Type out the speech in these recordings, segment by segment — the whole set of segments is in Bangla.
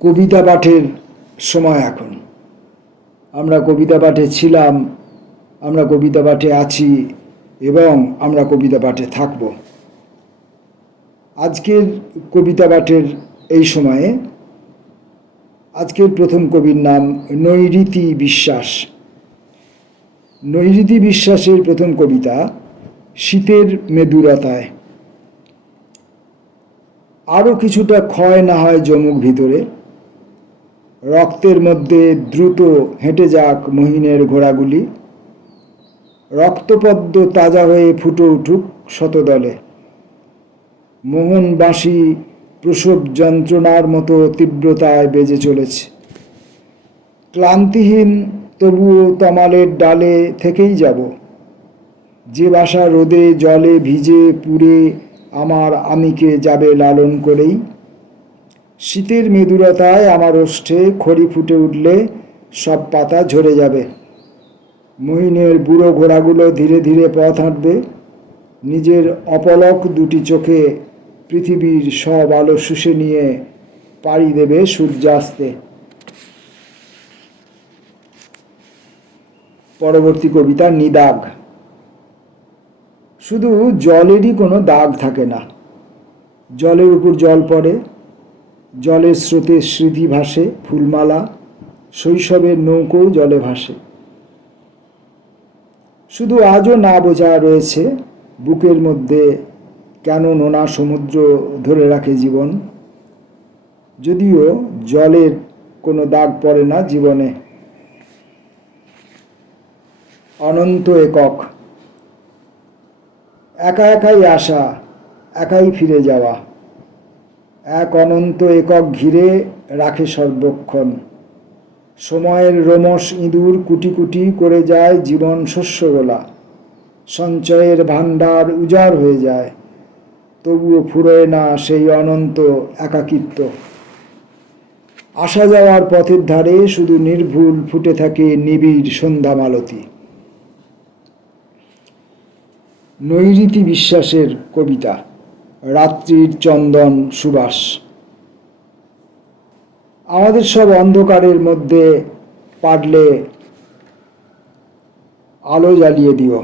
কবিতা পাঠের সময় এখন। আমরা কবিতা পাঠে ছিলাম, আমরা কবিতা পাঠে আছি এবং আমরা কবিতা পাঠে থাকব। আজকের কবিতা পাঠের এই সময়ে আজকের প্রথম কবির নাম নৈঋতি বিশ্বাস। নৈঋতি বিশ্বাসের প্রথম কবিতা শীতের মেদুরতায়। আরও কিছুটা ক্ষয় না হয় জমুক ভিতরে, রক্তের মধ্যে দ্রুত হেঁটে যাক মহিনের ঘোড়াগুলি, রক্তপদ্ম তাজা হয়ে ফুটে উঠুক শতদলে। মোহন বাঁশি প্রসব যন্ত্রণার মতো তীব্রতায় বেজে চলেছে। ক্লান্তিহীন তবুও তমালের ডালে থেকেই যাব, যে বাসা রোদে জলে ভিজে পুড়ে আমার আমিকে যাবে লালন করেই। শীতের মেদুরতায় আমার ওষ্ঠে খড়ি ফুটে উঠলে সব পাতা ঝরে যাবে। মহিনের বুড়ো ঘোড়াগুলো ধীরে ধীরে পথ হাঁটবে, নিজের অপলক দুটি চোখে পৃথিবীর সব আলো শুষে নিয়ে পাড়ি দেবে সূর্যাস্তে। পরবর্তী কবিতা নিদাগ। শুধু জলেরই কোনো দাগ থাকে না, জলের উপর জল পড়ে, জলের স্রোতে স্মৃতি ভাসে ফুলমালা, শৈশবের নৌকো জলে ভাসে। শুধু আজও না বোঝা রয়েছে বুকের মধ্যে কেন নোনা সমুদ্র ধরে রাখে জীবন। যদিও জলের কোনো দাগ পড়ে না জীবনে। অনন্ত একক। একা একাই আসা, একাই ফিরে যাওয়া, এক অনন্ত একক ঘিরে রাখে সর্বক্ষণ। সময়ের রোমশ ইঁদুর কুটি কুটি করে যায় জীবন শস্যগোলা, সঞ্চয়ের ভাণ্ডার উজাড় হয়ে যায়, তবুও ফুরোয় না সেই অনন্ত একাকিত্ব। আসা যাওয়ার পথের ধারে শুধু নির্ভুল ফুটে থাকে নিবিড় সন্ধ্যা মালতী। নৈঋতি বিশ্বাসের কবিতা রাত্রির চন্দন সুবাস। আমাদের সব অন্ধকারের মধ্যে পারলে আলো জ্বালিয়ে দিও।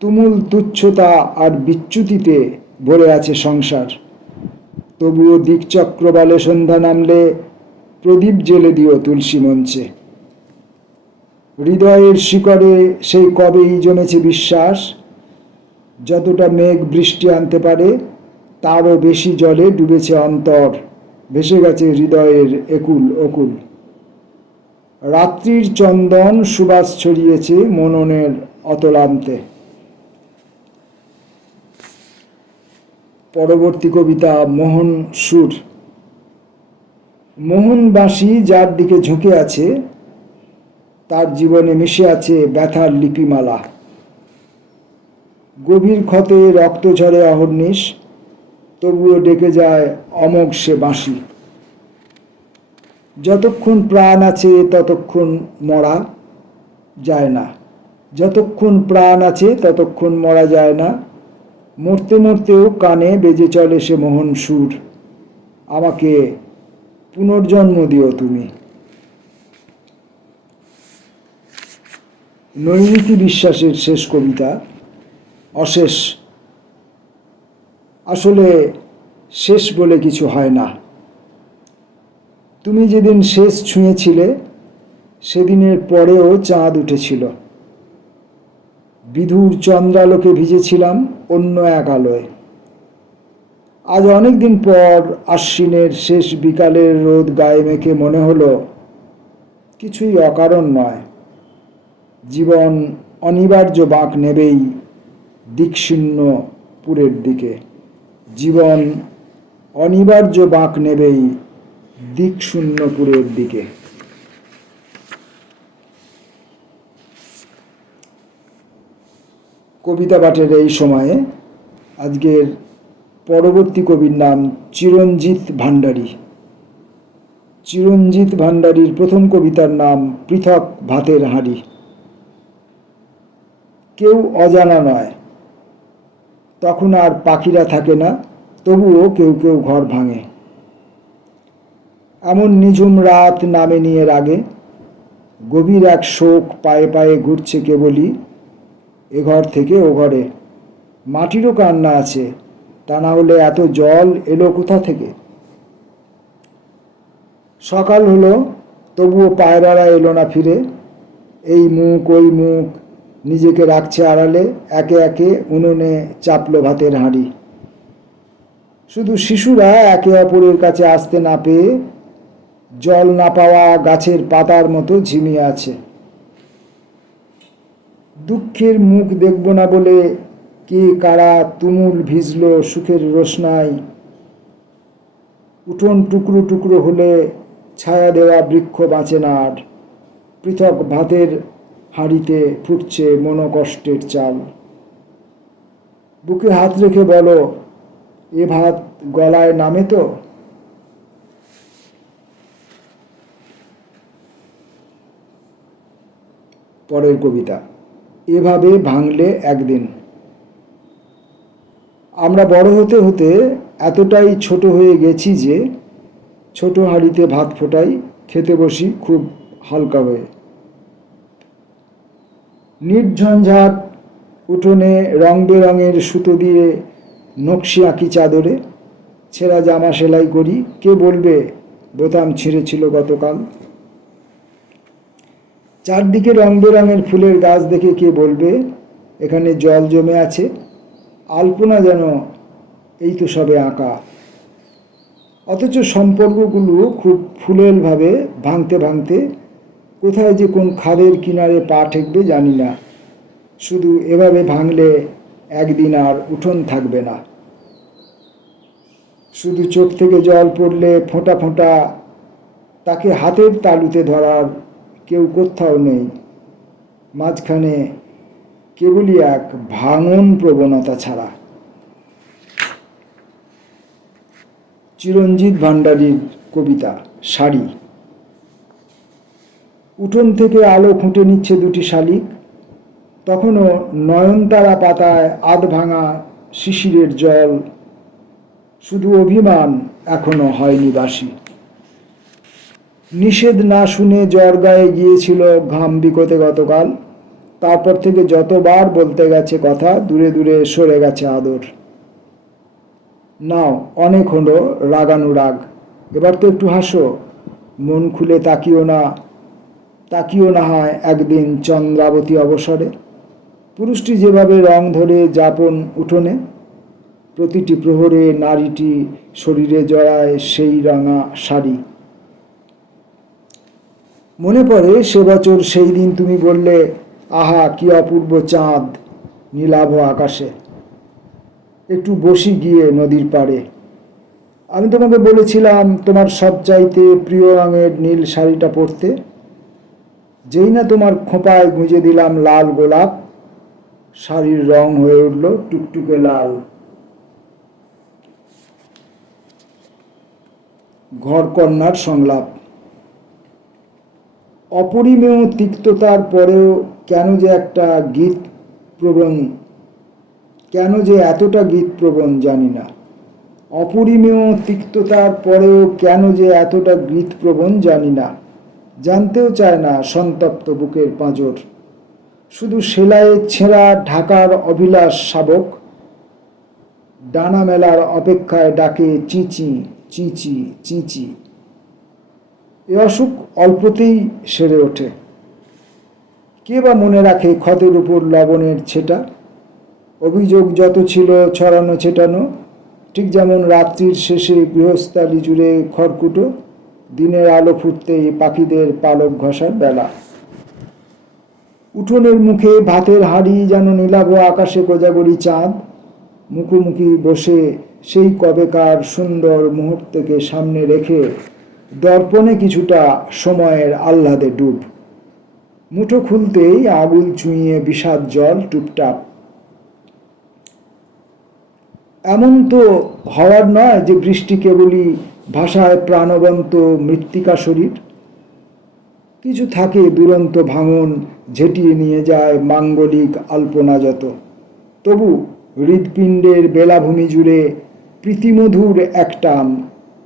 তুমুল তুচ্ছতা আর বিচ্যুতিতে ভরে আছে সংসার, তবুও দিকচক্র বলে সন্ধ্যা নামলে প্রদীপ জ্বেলে দিও তুলসী মঞ্চে। হৃদয়ের শিকড়ে সেই কবেই জমেছে বিশ্বাস, যতটা মেঘ বৃষ্টি আনতে পারে তারও বেশি জলে ডুবেছে অন্তর, ভেসে গেছে হৃদয়ের একুল ওকুল। রাত্রির চন্দন সুবাস ছড়িয়েছে মননের অতলান্তে। পরবর্তী কবিতা মোহন সুর। মোহন বাঁশি যার দিকে ঝুঁকে আছে তার জীবনে মিশে আছে ব্যথার লিপিমালা। গভীর ক্ষতে রক্ত ঝরে অহর্নিশ, তবুও ডেকে যায় অমোঘ সে বাঁশি। যতক্ষণ প্রাণ আছে ততক্ষণ মরা যায় না, যতক্ষণ প্রাণ আছে ততক্ষণ মরা যায় না। মরতে মরতেও কানে বেজে চলে সে মোহন সুর, আমাকে পুনর্জন্ম দিও তুমি। নৈঋতি বিশ্বাসের শেষ কবিতা অশেষ। আসলে শেষ বলে কিছু হয় না। তুমি যেদিন শেষ ছুঁয়েছিলে সেদিনের পরেও চাঁদ উঠেছিল। বিধুর চন্দ্রালোকে ভিজেছিলাম অন্য এক আলোয়। আজ অনেক দিন পর আশ্বিনের শেষ বিকালের রোদ গায়ে মেখে মনে হলো কিছুই অকারণ নয়। জীবন অনিবার্য বাঁক নেবেই দিকশূন্য পুরের দিকে। জীবন অনিবার্য বাঁক নেবেই দিকশূন্য পুরের দিকে। কবিতা পাঠের এই সময়ে আজকের পরবর্তী কবির নাম চিরঞ্জিত ভান্ডারী। চিরঞ্জিত ভান্ডারীর প্রথম কবিতার নাম পৃথক ভাতের হাঁড়ি। কেউ অজানা নয়, তখন আর পাখিরা থাকে না, তবুও কেউ কেউ ঘর ভাঙে। এমন নিঝুম রাত নামেনি এর আগে। গভীর এক শোক পায়ে পায়ে ঘুরছে কেবলই এ ঘর থেকে ও ঘরে। মাটিরও কান্না আছে, তা না হলে এত জল এলো কোথা থেকে? সকাল হলো, তবুও পায়রারা এলো না ফিরে। এই মুখ ওই মুখ নিজেকে রাখছে আড়ালে, একে একে উনুনে চাপলো ভাতের হাঁড়ি। শুধু শিশুরা একে অপরের কাছে আসতে না পেয়ে জল না পাওয়া গাছের পাতার মতো ঝিমিয়ে আছে। দুঃখের মুখ দেখব না বলে কে কারা তুমুল ভিজল সুখের রোশনায়। উঠোন টুকরো টুকরো হলে ছায়া দেওয়া বৃক্ষ বাঁচে না আর। পৃথক ভাতের হাঁড়িতে ফুটছে মনোকষ্টের চাল। বুকে হাত রেখে বলো, এ ভাত গলায় নামে তো? পরের কবিতা। এভাবে ভাঙলে একদিন। আমরা বড় হতে হতে এতটাই ছোট হয়ে গেছি যে ছোট হাঁড়িতে ভাত ফোটাই, খেতে বসি খুব হালকা হয়ে। নির্ঝঞ্ঝাট উঠোনে রং বেরঙের সুতো দিয়ে নকশি আঁকি চাদরে। ছেঁড়া জামা সেলাই করি, কে বলবে বোতাম ছিঁড়েছিল গতকাল? চারদিকে রং বেরঙের ফুলের গাছ দেখে কে বলবে এখানে জল জমে আছে? আলপনা যেন এই তো সবে আঁকা। অথচ সম্পর্কগুলো খুব ফুলেলভাবে ভাঙতে ভাঙতে কোথায় যে কোন খাদের কিনারে পা ঠেকবে জানি না। শুধু এভাবে ভাঙলে একদিন আর উঠোন থাকবে না। শুধু চোখ থেকে জল পড়লে ফোঁটা ফোঁটা, তাকে হাতের তালুতে ধরার কেউ কোথাও নেই। মাঝখানে কেবলই এক ভাঙন প্রবণতা ছাড়া। চিরঞ্জিত ভান্ডারীর কবিতা শাড়ি। উঠোন থেকে আলো খুঁটে নিচ্ছে দুটি শালিক। তখনও নয়নতারা পাতায় আধ ভাঙা শিশিরের জল। শুধু অভিমান এখনো হয়নি বাসি। নিষেধ না শুনে জ্বর গায়ে গিয়েছিল ঘাম বিকোতে গতকাল। তারপর থেকে যতবার বলতে গেছে কথা, দূরে দূরে সরে গেছে আদর। নাও, অনেক হলো রাগানু রাগ, এবার তো একটু হাসো। মন খুলে তাকিও না হয় একদিন চন্দ্রাবতী অবসরে। পুরুষটি যেভাবে রং ধরে যাপন উঠোনে, প্রতিটি প্রহরে নারীটি শরীরে জড়ায় সেই রাঙা শাড়ি। মনে পড়ে সে বছর সেই দিন তুমি বললে, আহা কি অপূর্ব চাঁদ নীলাভ আকাশে। একটু বসি গিয়ে নদীর পাড়ে। আমি তোমাকে বলেছিলাম তোমার সবচাইতে প্রিয় রঙের নীল শাড়িটা পরতে। যেই না তোমার খোঁপায় গুঁজে দিলাম লাল গোলাপ, শাড়ির রং হয়ে উঠল টুকটুকে লাল। ঘরকন্নার সংলাপ। অপরিমেয় তিক্ততার পরেও কেন যে এতটা গীতপ্রবণ জানি না। অপরিমেয় তিক্ততার পরেও কেন যে এতটা গীতপ্রবণ জানি না। জানতেও চায় না সন্তপ্ত বুকের পাঁজর। শুধু সেলাইয়ের ছেঁড়া ঢাকার অভিলাষ শাবক ডানা মেলার অপেক্ষায় ডাকে চিঁচি চিঁচি চিঁচি। এ অসুখ অল্পতেই সেরে ওঠে। কে বা মনে রাখে ক্ষতের উপর লবণের ছেটা? অভিযোগ যত ছিল ছড়ানো ছেটানো, ঠিক যেমন রাত্রির শেষে গৃহস্থালি জুড়ে খড়কুটো, দিনের আলো ফুটতেই পাখিদের পালক ঘষার বেলা। উঠোনের মুখে ভাতের হাঁড়ি যেন নীলাভ আকাশে কোজাগরি চাঁদ। মুখোমুখি বসে সেই কবেকার সুন্দর মুহূর্তকে সামনে রেখে দর্পণে কিছুটা সময়ের আহ্লাদে ডুব। মুঠো খুলতেই আগুল চুঁইয়ে বিষাদ জল টুপটাপ। এমন তো হওয়ার নয় যে বৃষ্টি কেবলই ভাষায় প্রাণবন্ত মৃত্তিকা শরীর। কিছু থাকে দুরন্ত ভাঙন, ঝেঁটিয়ে নিয়ে যায় মাঙ্গলিক আলপনা যত। তবু হৃৎপিণ্ডের বেলাভূমি জুড়ে প্রীতিমধুর এক টান,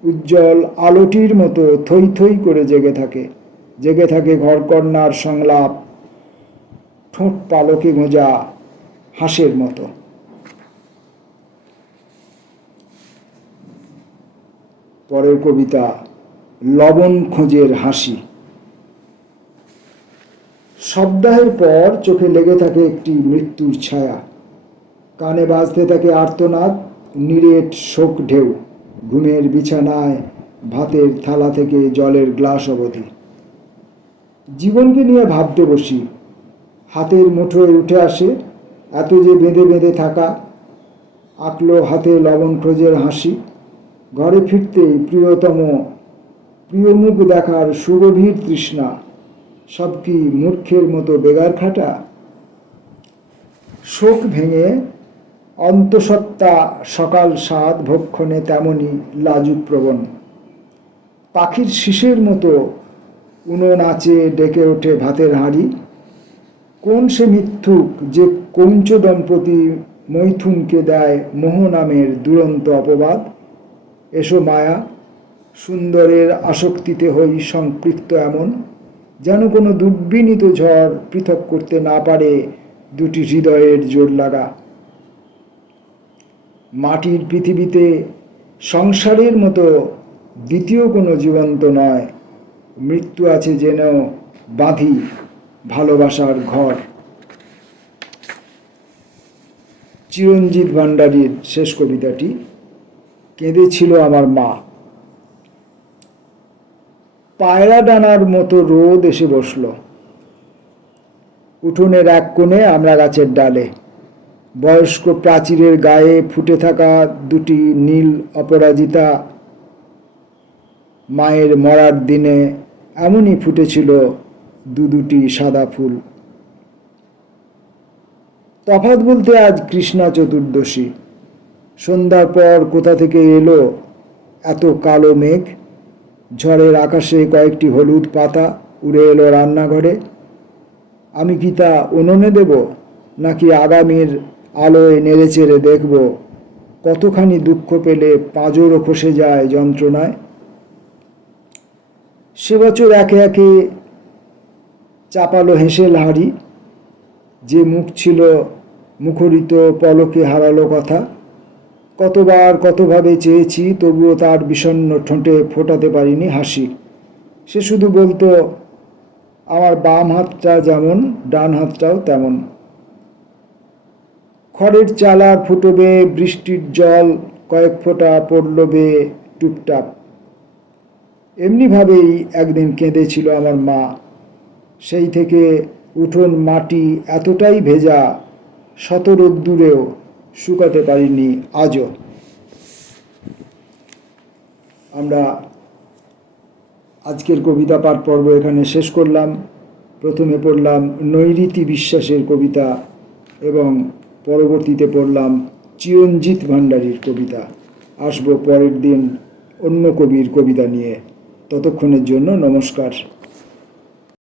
উজ্জ্বল আলোটির মতো থই থই করে জেগে থাকে ঘরকন্নার সংলাপ, ঠোঁট পালকে গোঁজা হাঁসের মতো। পরের কবিতা লবণ খোঁজের হাসি। সপ্তাহের পর চোখে লেগে থাকে একটি মৃত্যুর ছায়া, কানে বাজতে থাকে আর্তনাদ, নিরেট শোক ঢেউ, ঘুমের বিছানায় ভাতের থালা থেকে জলের গ্লাস অবধি। জীবনকে নিয়ে ভাবতে বসি, হাতের মুঠোয় উঠে আসে এত যে বেঁধে বেঁধে থাকা। আঁকলো হাতে লবণ খোঁজের হাসি, ঘরে ফিরতেই প্রিয় মুখ দেখার সুগভীর তৃষ্ণা, সব কি মূর্খের মতো বেগার খাটা। শোক ভেঙে অন্তঃসত্ত্বা সকাল সাত ভক্ষণে তেমনি লাজুক প্রবণ। পাখির শিশের মতো উনো নাচে ডেকে ওঠে ভাতের হাঁড়ি। কোন সে মিথ্যুক যে কৌঞ্চ দম্পতি মৈথুনকে দেয় মোহ নামের দুরন্ত অপবাদ। এসো মায়া, সুন্দরের আসক্তিতে হই সম্পৃক্ত এমন, যেন কোনো দুর্বিনীত ঝড় পৃথক করতে না পারে দুটি হৃদয়ের জোর লাগা। মাটির পৃথিবীতে সংসারের মতো দ্বিতীয় কোনো জীবন্ত নয়, মৃত্যু আছে জেনেও বাঁধি ভালোবাসার ঘর। চিরঞ্জিত ভান্ডারীর শেষ কবিতাটি, কেঁদেছিল আমার মা। পায়রা ডানার মতো রোদ এসে বসল উঠোনের এক কোণে আমড়া গাছের ডালে। বয়স্ক প্রাচীরের গায়ে ফুটে থাকা দুটি নীল অপরাজিতা মায়ের মরার দিনে এমনই ফুটেছিল দুটি সাদা ফুল। তফাৎ বলতে আজ কৃষ্ণা চতুর্দশী। সন্ধ্যার পর কোথা থেকে এলো এত কালো মেঘ। ঝড়ের আকাশে কয়েকটি হলুদ পাতা উড়ে এলো রান্নাঘরে। আমি কি তা উনুনে দেব, নাকি আগামীর আলোয় নেড়েচেড়ে দেখব কতখানি দুঃখ পেলে পাঁজরও খসে যায় যন্ত্রণায়। সে বছর একে একে চাপালো হেসেল হাঁড়ি, যে মুখ ছিল মুখরিত পলকে হারালো কথা। কতবার কতভাবে চেয়েছি, তবুও তার বিষণ্ণ ঠোঁটে ফোটাতে পারিনি হাসি। সে শুধু বলতো, আমার বাম হাতটা যেমন ডান হাতটাও তেমন। খড়ের চালার ফুটবে বৃষ্টির জল কয়েক ফোঁটা পড়ল বেয়ে টুপটাপ। এমনিভাবেই একদিন কেঁদেছিল আমার মা। সেই থেকে উঠোন মাটি এতটাই ভেজা, শত রোদ্দুরেও শুকাতে পারিনি আজও। আমরা আজকের কবিতা পাঠ পর্ব এখানে শেষ করলাম। প্রথমে পড়লাম নৈঋতি বিশ্বাসের কবিতা এবং পরবর্তীতে পড়লাম চিরঞ্জিত ভান্ডারীর কবিতা। আসবো পরের দিন অন্য কবির কবিতা নিয়ে। ততক্ষণের জন্য নমস্কার।